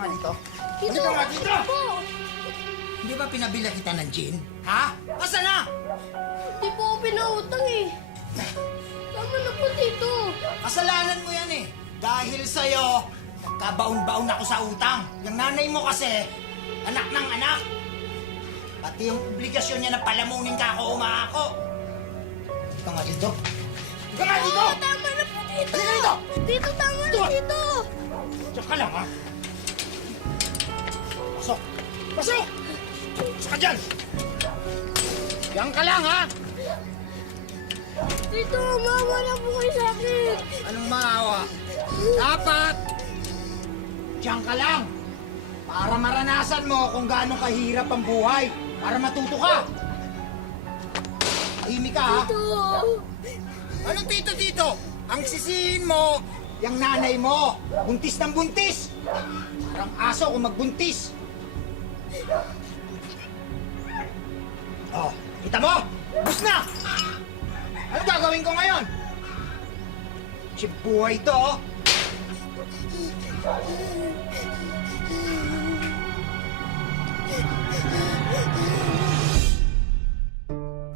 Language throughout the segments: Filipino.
nga dito. Tito, Halika nga dito! po. Hindi ba pinabila kita ng gin? Ha? Asa na? Hindi po ako pinautang eh. Tama na po, Tito. Kasalanan mo yan eh. Dahil sa'yo, nagkabaon-baon ako sa utang. Yung nanay mo kasi, anak ng anak. Pati yung obligasyon niya na palamunin ka ako umaako. Halika nga dito. Halika nga dito! Oo, tama na po, Tito. Halika dito! Tito, tama na, Dito. Tito. Diyan ka lang, ha? Pasok! Pasok! Pasok ka dyan! Diyan ka lang, ha? Tito, mama na po kayo sa akin. Anong maawa? Dapat! Diyan ka lang! Para maranasan mo kung gaano kahirap ang buhay. Para matuto ka! Tahimik ka, ha? Tito. Anong tito-tito? Ang sisihin mo, yung nanay mo. Buntis ng buntis! Parang aso kung magbuntis. Oh, kita mo? Bus na! Ano gagawin ko ngayon? Buhay to, oh.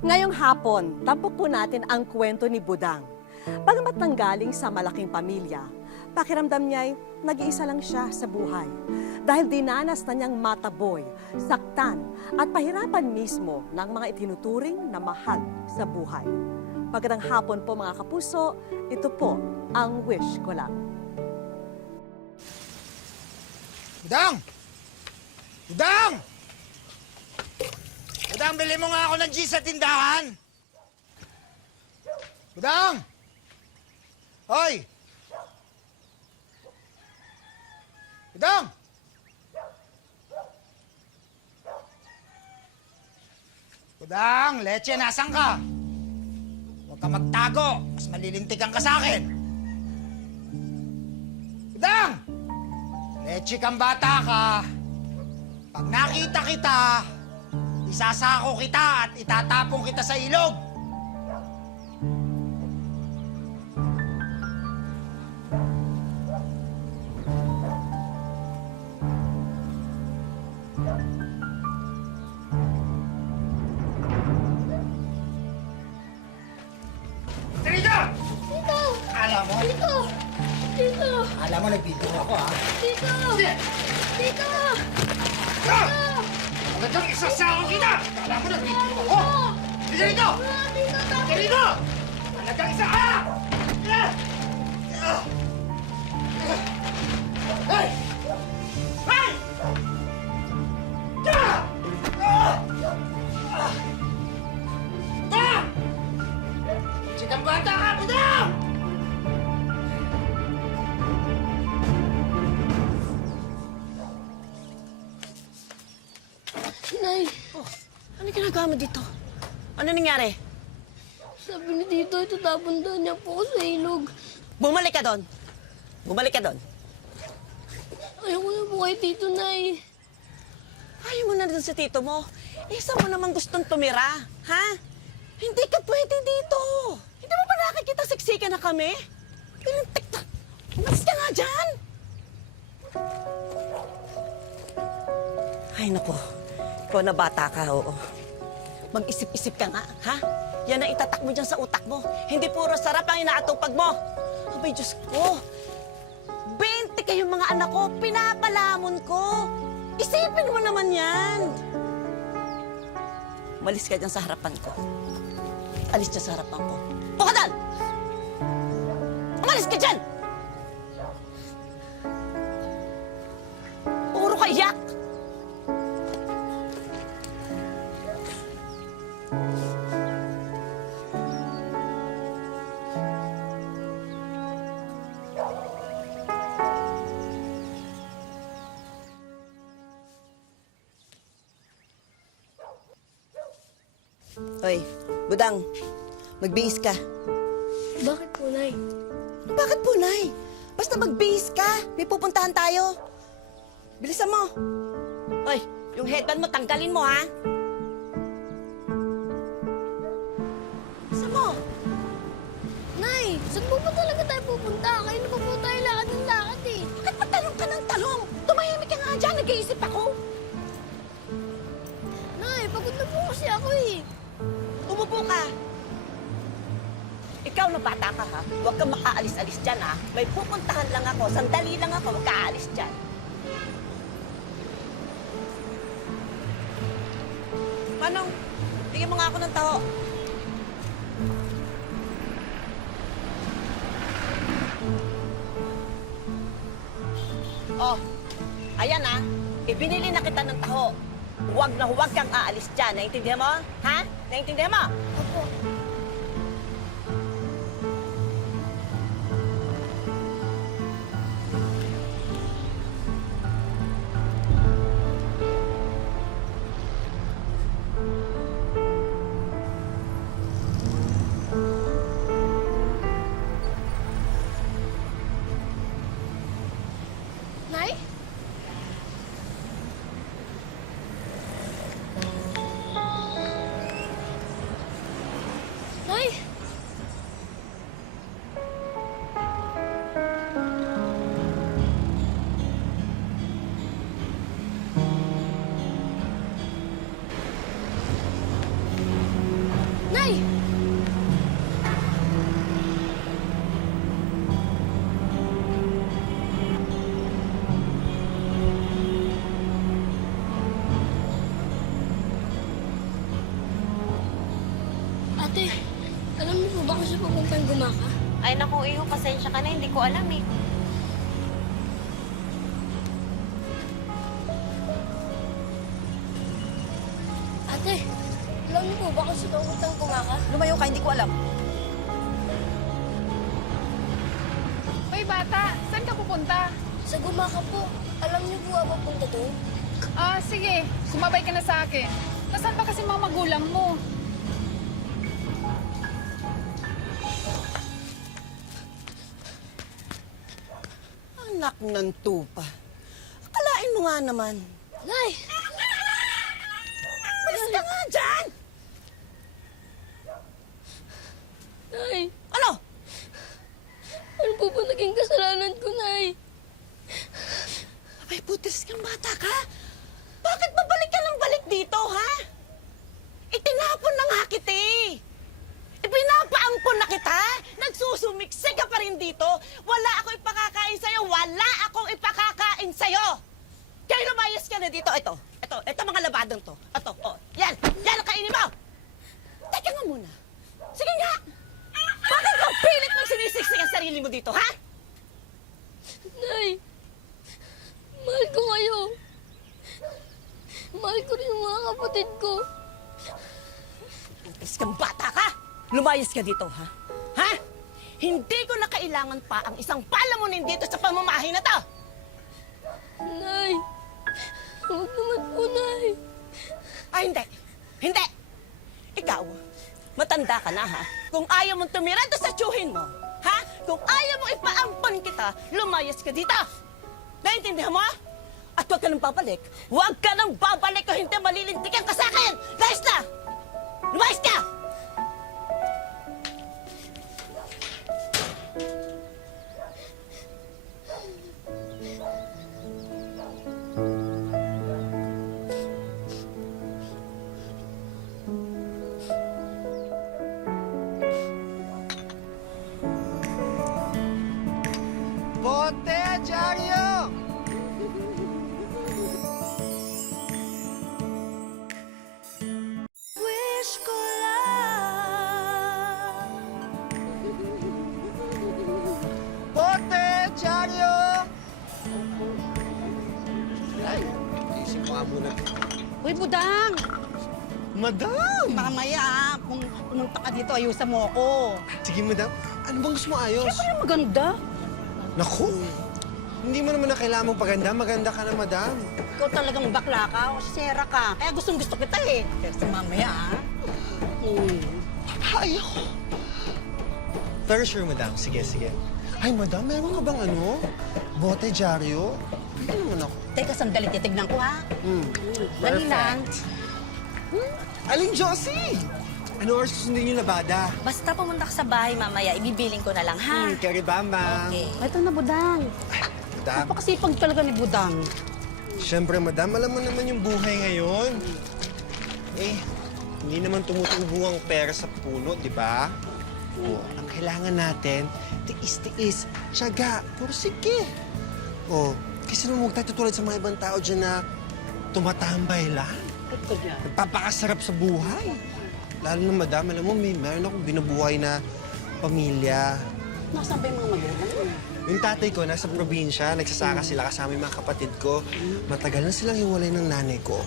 Ngayong hapon, tampok po natin ang kwento ni Budang. Bagamat nanggaling sa malaking pamilya, pakiramdam niya'y nag-iisa lang siya sa buhay. Dahil dinanas na niyang mataboy, saktan at pahirapan mismo ng mga itinuturing na mahal sa buhay. Magandang hapon po mga kapuso, ito po ang wish ko lang. Budang! Budang! Budang, bili mo nga ako ng cheese sa tindahan! Budang! Hoy! Budang! Budang, leche, nasan ka? Huwag ka magtago, mas malilintikan ka sa akin. Budang! Leche kang bata ka. Pag nakita kita, isasako kita at itatapon kita sa ilog. Tito! Tito. Alam mo? Tito. Tito. Alam mo, nagbibiro ako, ha? Tito. Tito. Ah! Talagang isasako kita! Alam mo, nagbibiro ako! Sige rito! Tito, tama. Sige rito! Talagang isa ka! Hey! Hey! Chikang bata ka, Budang! Nay, Ano ginagawa mo dito? Ano nangyari? sabi ni Tito, itatapon daw niya po ako sa ilog. Bumalik ka doon. Bumalik ka doon. Ayoko na po kay Tito, Nay. Ayaw mo na doon sa tito mo. Isa mo namang gustong tumira, ha? Hindi ka pwede dito. Hindi mo ba nakikita siksikan na kami? Pinantik-tak. Umalis ka nga dyan. Ay, naku. Ikaw na bata ka, oo. Mag-isip-isip ka nga, ha? Yan ang itatak mo dyan sa utak mo. Hindi puro sarap ang inaatupag mo. Abay, Diyos ko. 20 kayong mga anak ko, pinapalamon ko. Isipin mo naman yan. Malis ka dyan sa harapan ko. Alis dyan sa harapan ko. Pukadan! Umalis ka dyan! Puro ka iyak! Hoy, Budang, magbihis ka. Bakit po, Nay? Bakit po, Nay? Basta magbihis ka. May pupuntahan tayo. Bilisan mo. Hoy, yung headband mo, tanggalin mo, ha? Bilisan mo. Nay, saan po ba talaga tayo pupunta? Kayo na pa po tayo lakad ng lakad eh. Bakit patalong ka ng talong? Tumahimik ka nga nag-iisip ako. Nay, pagod na po kasi ako eh. Umupo ka. Ikaw na bata ka, ha? Huwag kang makaalis-alis dyan, ha? May pupuntahan lang ako. Sandali lang ako. Huwag kaalis dyan. Manong, bigyan mo nga ako ng taho. Oh, ayan ha. Ibinili na kita ng taho. Huwag na huwag kang aalis dyan. Naintindihan mo? Ha? Naintindihan mo? Opo. Nay? Nay? Nay! Ate, alam niyo po ba kung siya pupuntang gumaka? Ay naku, Iho, pasensya ka na, hindi ko alam eh. Ate, alam niyo po ba kung siya pupuntang gumaka? Lumayo ka, hindi ko alam. Hoy bata, saan ka pupunta? Sa gumaka po. Alam niyo po ba pupunta doon? Ah, sige, sumabay ka na sa akin. Nasaan ba kasi mga magulang mo? Anak ng tupa. Akalain mo nga naman. Nay! Malis ka nga dyan! Nay! Ano? Ano po ba naging kasalanan ko, Nay? Abay, putis kang bata ka. Bakit babalik ka ng balik dito, ha? Itinapon na nga kita eh. Ipinapaampon na kita. Nagsusumiksik ka pa rin dito. Wala akong ipakakain sa'yo. Wala akong ipakakain sa'yo. Kaya lumayas ka na dito. Ito mga labadong to. Ito, oh. Yan ang kainin mo. Teka nga muna. Sige nga. Bakit ka pilit mong sinisiksik ang sarili mo dito, ha? Nay! Mahal ko kayo. Mahal ko rin yung mga kapatid ko. Putis kang bata ka! Lumayas ka dito, ha? Ha? Hindi ko na kailangan pa ang isang palamunin dito sa pamamahay na to! Nay! Huwag naman po, Nay. Ay, hindi! Hindi! Ikaw, matanda ka na, ha? Kung ayaw mong tumira doon sa tsuhin mo, ha? Kung ayaw mong ipaampon kita, lumayas ka dito! Naintindihan mo? At huwag ka nang babalik. Huwag ka nang babalik o hindi malilintikan ka sa akin! Layas na! Lumayas ka! Bote, Diaryo! Wish ko lang. Bote, Diaryo! Ay, isip ko nga muna. Uy, Budang! Madam! Mamaya, kung pumunta ka dito, ayusan mo ako. Sige, madam. Ano bang gusto mo ayos? Ano maganda? Naku! Hindi mo naman na kailangan mong paganda. Maganda ka na, madam. Ikaw talagang bakla ka o sera ka. Kaya gustong-gusto kita eh. Pero sa mamaya, ah. Ay, ako. Pero sure, madam. Sige, sige. Ay, madam, meron ka bang ano? Bote, Diaryo? Hindi naman ako. Teka, sandali, titignan ko ha. Dali Perfect. lang. Aling Josie! Ano oras susundin yung labada? Basta pumunta ka sa bahay mamaya, ibibiling ko na lang, ha? Karibamba. Okay. Ito na, Budang. Madam, Napakasipag talaga ni Budang. Siyempre, madam, alam mo naman yung buhay ngayon. Eh, hindi naman tumutubo ang pera sa puno, di ba? O, ang kailangan natin, tiis-tiis, tiyaga, pursige. O, kasi naman huwag tayo tutulad sa mga ibang tao dyan na tumatambay lang. Ito dyan. Nagpapakasarap sa buhay. Lalo na, madam, alam mo, meron akong binubuhay na pamilya. Nasaan ba yung mga magulang mo? Yung tatay ko, nasa probinsya, nagsasaka sila kasama yung mga kapatid ko. Matagal na silang hiwalay ng nanay ko.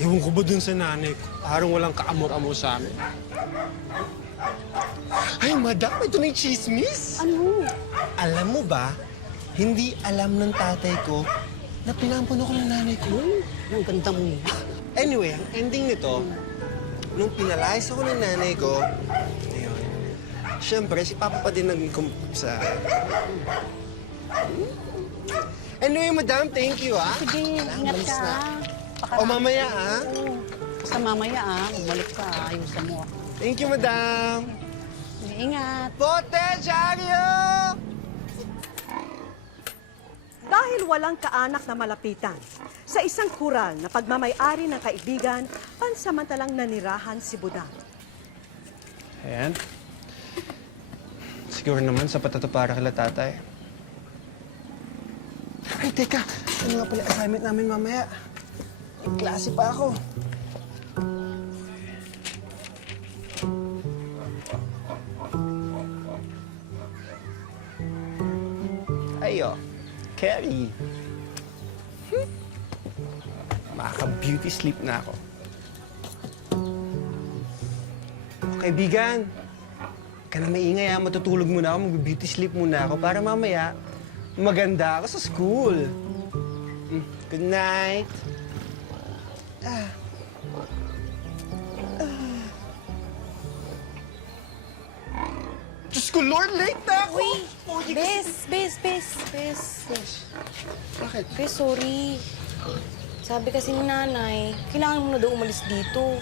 Ewan ko ba dun sa nanay ko? Parang walang kaamor-amor sa amin. Ay, madam, ito na yung chismis. Ano? Alam mo ba, hindi alam ng tatay ko na pinampun ako ng nanay ko. Ang ganda mo eh. Anyway, ang ending nito, nung pinalayas ako ng nanay ko, ayun, siyempre, si Papa pa din sa... Anyway, madam, thank you, ah. Sige, ingat Malis ka. na. ah. O, mamaya, ah. Oo. Basta mamaya bumalik ka, ayusan mo. Thank you, madam. Ingat. Bote, Diaryo! Dahil walang kaanak na malapitan, sa isang kural na pagmamay-ari ng kaibigan, pansamantalang nanirahan si Budang. Ayan. Siguro naman sapat na to para kila tatay. Ay, teka. Ano nga pala assignment namin mamaya? May klase pa ako. Ayo. Carrie. Makaka-beauty sleep na ako. Kaibigan, ka na maingay ha. Matutulog muna ako, mag-beauty sleep muna ako para mamaya maganda ako sa school. Good night. Diyos ko, Lord, late na ako! Bes. Bakit? Bes, sorry. Sabi kasi ni nanay, kailangan mo na daw umalis dito.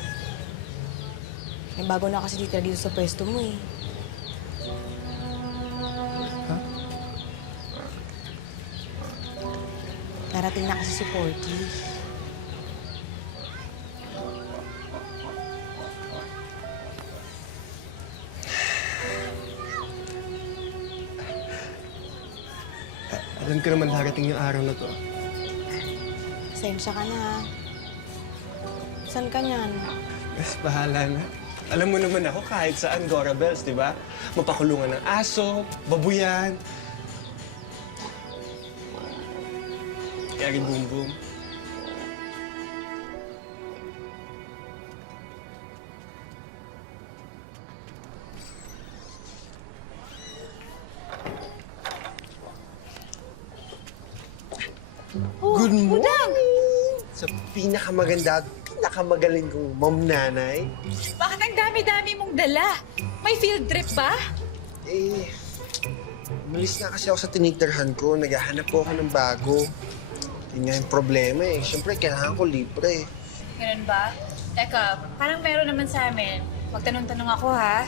May bago na kasi dito sa pwesto mo eh. Darating na kasi si Porky. Alam ko naman darating yung araw na to. Pasensya ka na. Saan ka niyan? Mas bahala na. Alam mo naman ako kahit saan, Gora Bells, di ba? Mapakulungan ng aso, babuyan. Kaya boom boom. Good morning! Sa pinakamaganda at pinakamagaling kong mom nanay. Bakit ang dami-dami mong dala? May field trip ba? Eh, umalis na kasi ako sa tinitirahan ko. Naghahanap po ako ng bago. Yun nga yung problema eh. Siyempre, kailangan ko libre. Ganun ba? Teka, parang meron naman sa amin. Magtanong-tanong ako ha.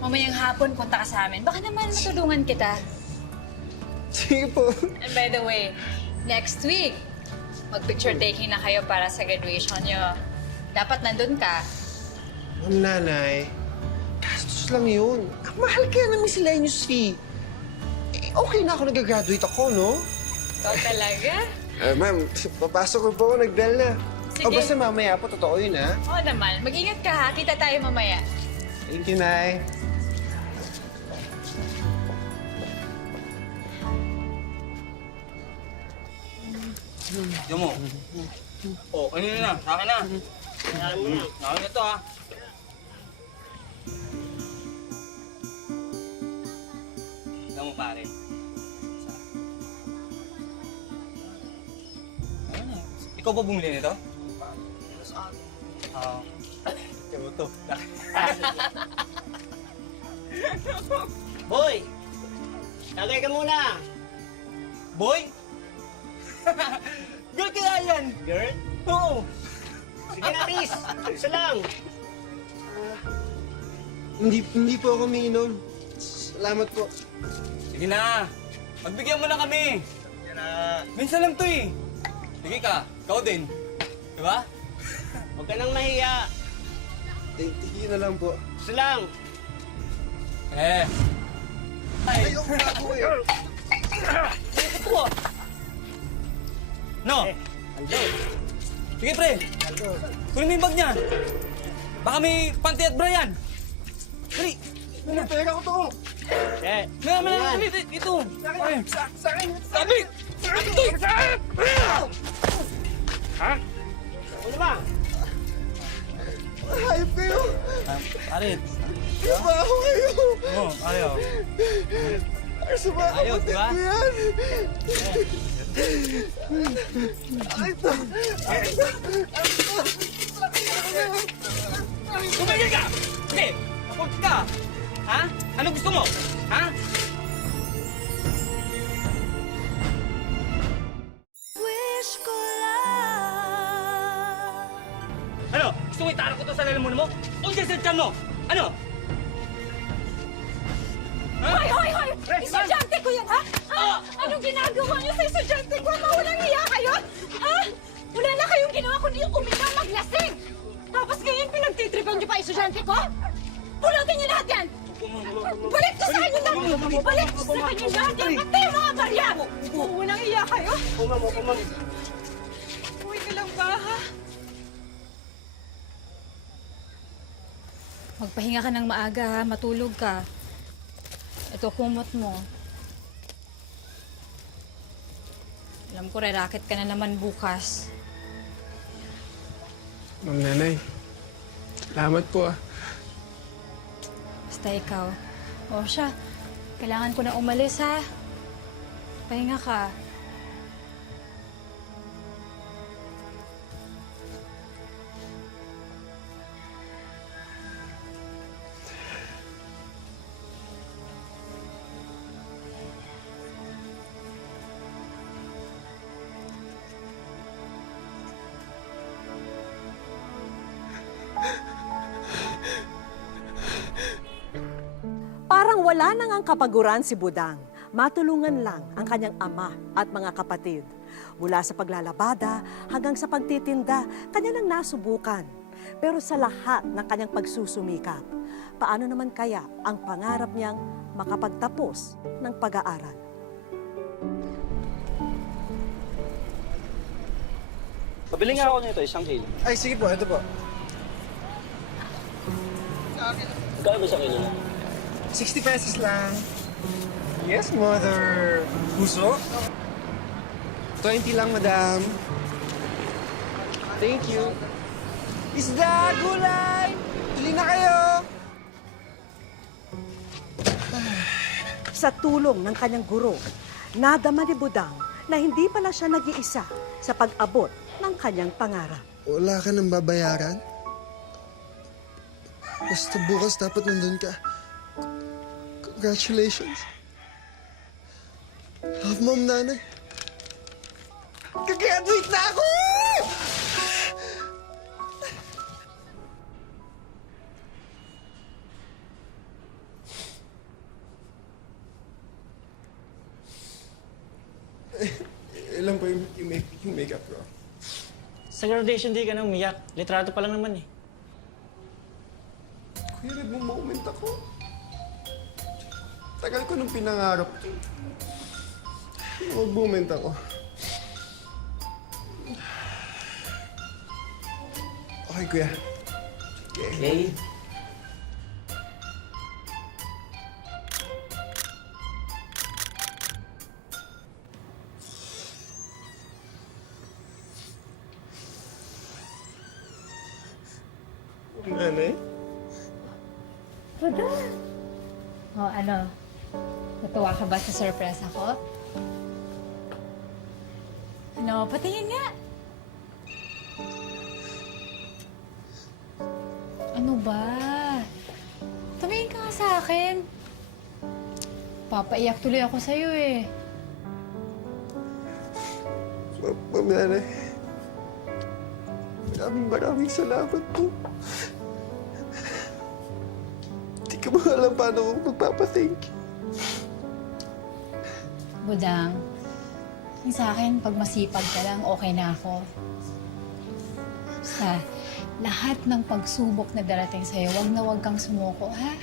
Mamayang hapon punta ka sa amin. Baka naman matulungan kita. Sige po. And by the way, next week, mag-picture taking na kayo para sa graduation nyo. Dapat nandun ka. Ma'am nanay, gastos lang yun. Ang mahal kaya ng miscellaneous fee. Eh, okay na ako nag-graduate ako, no? Ikaw talaga? Ma'am, papasok ko po ako, nagdal na. Sige. O basta mamaya po, totoo yun, ha? Oo naman. Mag-ingat ka ha. Kita tayo mamaya. Thank you, Nay. Diyan mo. Oh, ano na? Sa akin na. Sa akin na to, ha? Diyan mo, pare. Isa. Ayun na. Ikaw ba bumili nito? Oo. Ikaw to. Boy! Tagay ka muna! Boy? Girl kaya yan? Girl? Oo. Sige na, miss! Isa lang! Hindi po ako umiinom. Salamat po. Sige na. Magbigyan mo na kami. Sige na. Minsan lang to eh. Sige ka, ikaw din. Diba? Huwag ka nang mahiya. Tingin na lang po. Gusto lang. Eh. Ay, Ayoko na po eh. ito ah. No? Sige, pre. Kunin mo yung bag niya. Baka may panty at Brian. Dali. Pera ko to. Eh, Ito. Ay. Sabi! Ito! ano ba? Hayop kayo. Arit. Trabaho kayo. Oo, ayaw. Ay, sa mga Ayaw, kapatid diba? ko yan. Tumigil ka! Sige! Kapag ka! Ha? Ano gusto mo? Ha? Ano? Gusto mo itarang ko to sa lalamunan mo? O dyan sa tiyan mo? Ano? Ha? Hoy, hoy, hoy! Estudyante ko yan, ha? Anong ginagawa niyo sa estudyante ko? Mawalang hiya kayo? Ha? Wala na kayong ginawa kundi uminom maglasing! Tapos ngayon pinagtitripan niyo pa estudyante ko? Pulutin niyo lahat yan! Balik ko sa kanya lang! Balik ko sa kanya lahat yan! Pati yung mga barya! Walang hiya kayo? Uwi ka lang ba, ha? Magpahinga ka ng maaga ha, matulog ka. Ito kumot mo. Alam ko, racket ka na naman bukas. Ma'am Nanay, salamat po ah. Basta ikaw. O siya, kailangan ko na umalis ha. Pahinga ka. Parang wala nang ang kapaguran si Budang. Matulungan lang ang kanyang ama at mga kapatid. Mula sa paglalabada hanggang sa pagtitinda, kanya nang nasubukan. Pero sa lahat ng kanyang pagsusumikap, paano naman kaya ang pangarap niyang makapagtapos ng pag-aaral? Pabili nga ako nito, 1 kilo. Ay, sige po, ito po. Kaya ba 1 kilo? 60 pesos lang. Yes, mother. Puso? 20 lang, madam. Thank you. Isda, gulay! Bili na kayo! Sa tulong ng kanyang guro, nadama ni Budang na hindi pala siya nag-iisa sa pag-abot ng kanyang pangarap. Wala ka nang babayaran? Basta bukas dapat nandun ka. Congratulations. Love, Mom, Nanay. Gagraduate na ako! Ilan pa yung makeup ko? Sa graduation day ka nang umiyak. Litrato pa lang naman eh. Kuya, nagmo-moment ako. Tagal ko nung pinangarap to. Mag-moment ako. Okay, kuya. Okay. Nanay? O ano? Natuwa ka ba sa surprise ako? Ano? Patingin nga! Ano ba? Tumingin ka nga sa akin. Papaiyak tuloy ako sa'yo eh. Ma'am, Nanay. Maraming salamat po. Hindi ko ba alam paano ko magpapathank you. Budang, Yung sa akin, pag masipag ka lang, okay na ako. Basta, lahat ng pagsubok na darating sa'yo, wag na wag kang sumuko, ha?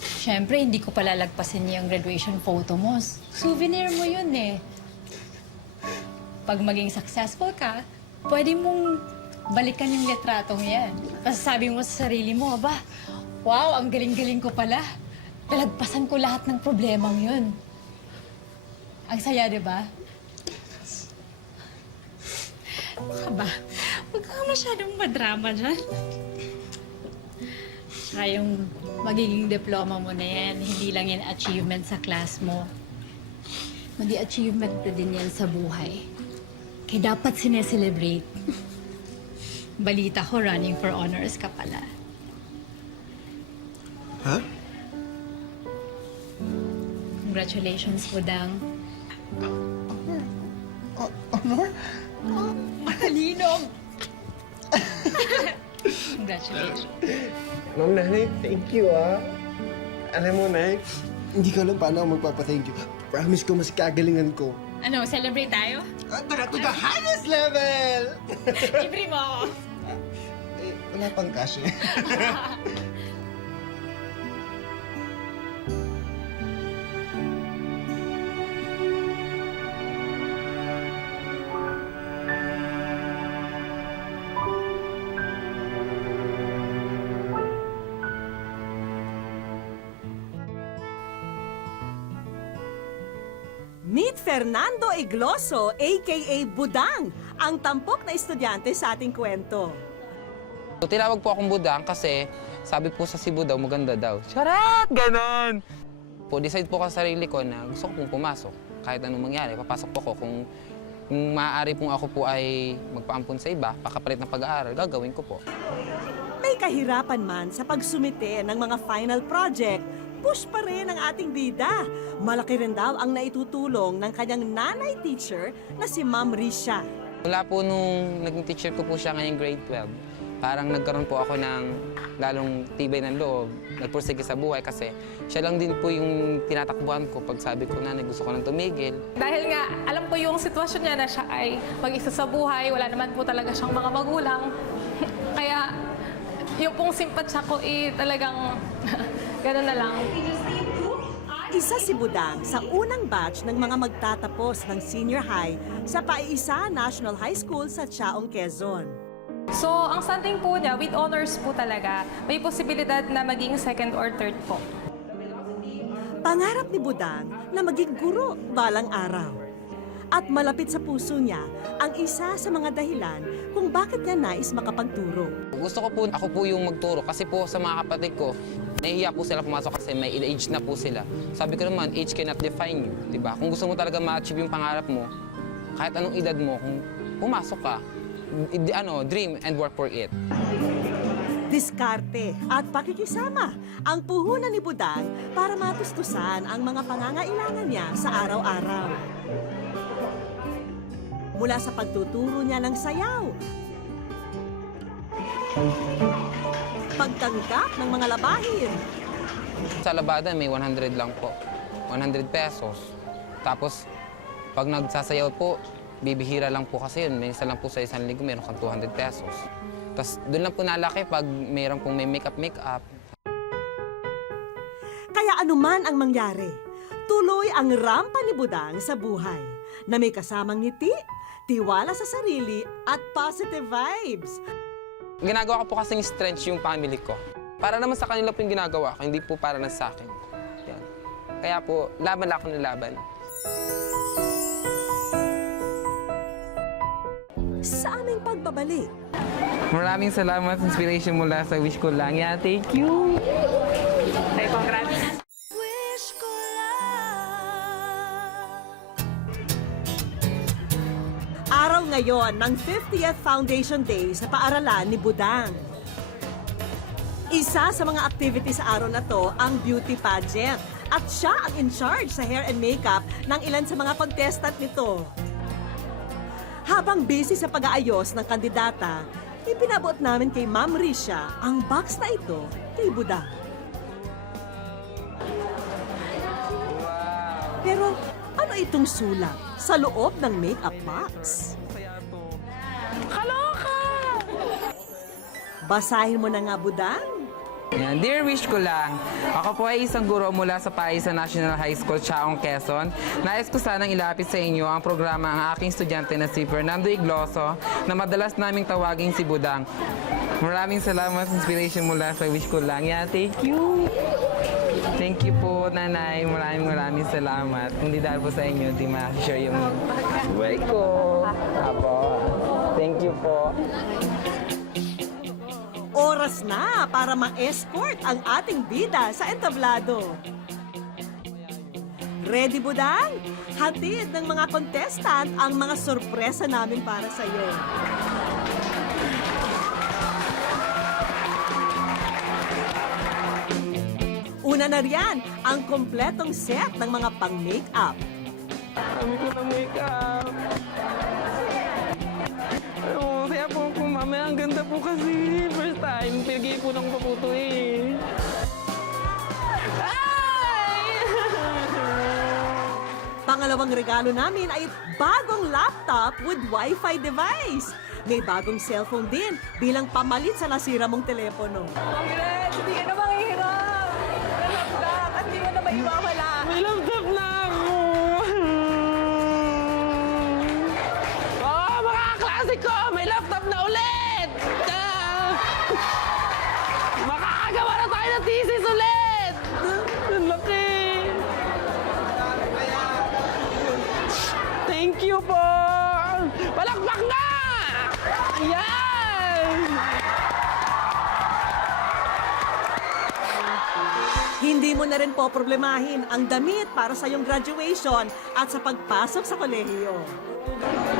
Siyempre, hindi ko palalagpasin yung graduation photo mo. Souvenir mo yun eh. Pag maging successful ka, pwede mong balikan yung litratong yan. Tapos sabi mo sa sarili mo, aba, wow, ang galing-galing ko pala. Talagpasan ko lahat ng problemang yun. Ang saya, di ba? Aba, huwag ka masyadong madrama dyan. Tsaka yung magiging diploma mo na yan, hindi lang yan achievement sa class mo. Kundi achievement na din yan sa buhay. Kaya dapat sineselebrate. Balita ko, running for honors ka pala. Ha? Congratulations, Budang. Honor? Malinom! Congratulations. Ma'am, Nanay, thank you, ah. Alam mo, Nay, hindi ko alam paano ako magpapa-thank you. Promise ko, mas kagalingan ko. Ano, celebrate tayo? Tara to the highest level! Libre mo ako. Eh, wala pang cash eh. Meet Fernando Igloso, a.k.a. Budang, ang tampok na estudyante sa ating kwento. So, tinawag po akong Budang kasi sabi po sa Cebu daw, maganda daw. Charot! Ganon! Po, decide po ko sa sarili ko na gusto ko pong pumasok. Kahit anong mangyari, papasok po ako. Kung maaari pong ako po ay magpaampun sa iba, pakapalit ng pag-aaral, gagawin ko po. May kahirapan man sa pagsumite ng mga final project, push pa rin ang ating bida. Malaki rin daw ang naitutulong ng kanyang nanay teacher na si Ma'am Risha. Mula po nung naging teacher ko po siya ngayong grade 12, parang nagkaroon po ako ng lalong tibay ng loob, nagpursige sa buhay kasi siya lang din po yung tinatakbuhan ko pag sabi ko na gusto ko nang tumigil. Dahil nga, alam ko yung sitwasyon niya na siya ay mag-isa sa buhay, wala naman po talaga siyang mga magulang. Kaya yung pong simpatsya ko talagang gano'n na lang. Isa si Budang sa unang batch ng mga magtatapos ng senior high sa Paisa National High School sa Chaong, Quezon. So, ang something po niya, with honors po talaga, may posibilidad na maging second or third po. Pangarap ni Budang na maging guro balang araw. At malapit sa puso niya ang isa sa mga dahilan kung bakit niya nais makapagturo. Gusto ko po, ako po yung magturo kasi po sa mga kapatid ko, nahihiya po sila pumasok kasi may age na po sila. Sabi ko naman, age cannot define you, di ba? Kung gusto mo talaga ma-achieve yung pangarap mo, kahit anong edad mo, kung pumasok ka, dream and work for it. Diskarte at pakikisama ang puhunan ni Budang para matustusan ang mga pangangailangan niya sa araw-araw. Mula sa pagtuturo niya ng sayaw, pagtanggap ng mga labahin, Sa labada may 100 lang po, 100 pesos. Tapos pag nagsasayaw po, bibihira lang po kasi yun. Minsan lang po sa isang linggo meron kang 200 pesos. Tapos doon lang po nalaki pag mayroon pong may make-up. Kaya anuman ang mangyari, tuloy ang rampa ni Budang sa buhay na may kasamang ngiti, tiwala sa sarili at positive vibes. Ginagawa ko po kasing strength yung family ko. Para naman sa kanila po yung ginagawa ko, hindi po para na sa akin. Yan. Kaya po, laban lang ako ng laban. Sa aming pagbabalik, Maraming salamat sa inspiration mula sa Wish Ko Lang. Yeah, thank you! Ay, congrats! araw ngayon ng 50th Foundation Day sa paaralan ni Budang. Isa sa mga activity sa araw na to ang beauty pageant at siya ang in charge sa hair and makeup ng ilan sa mga contestant nito. Habang busy sa pag-aayos ng kandidata, ipinabot namin kay Ma'am Risha ang box na ito kay Budang. Pero ano itong sulat sa loob ng makeup box. Basahin mo na nga, Budang. Yan. Dear wish ko lang, ako po ay isang guro mula sa Paisa National High School, Chaong, Quezon. Nais ko sanang ilapit sa inyo ang programa ang aking estudyante na si Fernando Igloso na madalas naming tawaging si Budang. Maraming salamat sa inspiration mula sa wish ko lang. Yan, thank you. Thank you po, Nanay. Maraming salamat. Hindi dahil po sa inyo, di ma-share yung buhay ko. Apo. Thank you po. Oras na para ma-escort ang ating bida sa entablado. Ready, Budang? Hatid ng mga contestant ang mga sorpresa namin para sa iyo. Una na riyan, ang kompletong set ng mga pang-makeup. Kami ko ng makeup. Oo, kaya po mamaya ang ganda po kasi. First time, pinag-iipunan ko pa po ito eh. Pangalawang regalo namin ay bagong laptop with Wi-Fi device. May bagong cellphone din bilang pamalit sa nasira mong telepono. Congrats! Hindi ka na manghihirap! Laptop! At hindi mo na maiwawala! May laptop na ako! Oh, mga kaklase ko! May laptop na ulit! Makakagawa na tayo ng thesis ulit! Ang laki! Thank you po! Palakpak na! Ayan! Hindi mo na rin po problemahin ang damit para sa iyong graduation at sa pagpasok sa kolehiyo.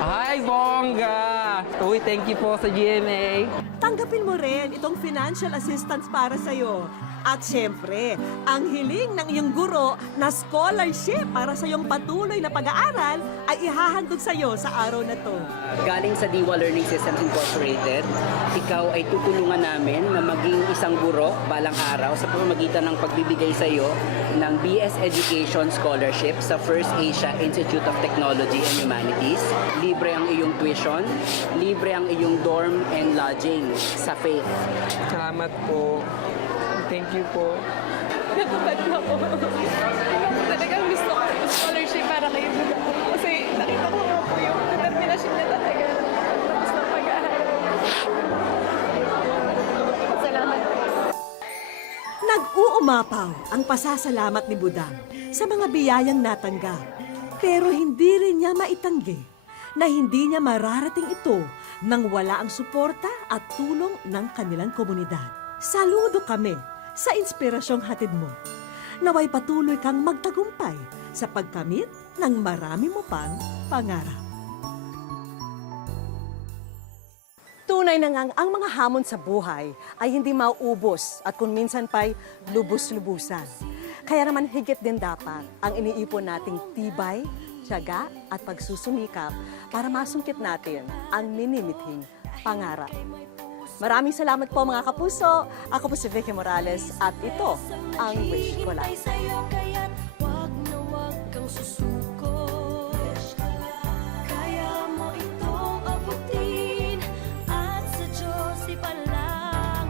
Hi, bongga! Uy, thank you po sa GMA. Tanggapin mo rin itong financial assistance para sa iyo. At syempre, ang hiling ng iyong guro na scholarship para sa iyong patuloy na pag-aaral ay ihahandog sa iyo sa araw na to. Galing sa Diwa Learning Systems Incorporated, ikaw ay tutulungan namin na maging isang guro balang araw sa pamamagitan ng pagbibigay sa iyo ng BS Education Scholarship sa First Asia Institute of Technology and Humanities. Libre ang iyong tuition, libre ang iyong dorm and lodging sa Faith. Salamat po. Thank you po. Natupad ko ako. Talagang gusto ko yung scholarship para kay Budang. Kasi nakita ko nga po yung determinasyon niya talaga. Tapos ng pag-aaral. Salamat. Nag-uumapaw ang pasasalamat ni Budang sa mga biyayang natanggap. Pero hindi rin niya maitanggi na hindi niya mararating ito nang wala ang suporta at tulong ng kanilang komunidad. Saludo kami sa inspirasyong hatid mo. Naway patuloy kang magtagumpay sa pagkamit ng marami mo pang pangarap. Tunay na ngang ang mga hamon sa buhay ay hindi mauubos at kung minsan pa'y lubos-lubusan. Kaya naman higit din dapat ang iniipon nating tibay, tiyaga at pagsusumikap para masungkit natin ang minimithing pangarap. Maraming salamat po mga kapuso. Ako po si Vicky Morales at ito ang Wish Ko Lang. Wag na wag kang susuko.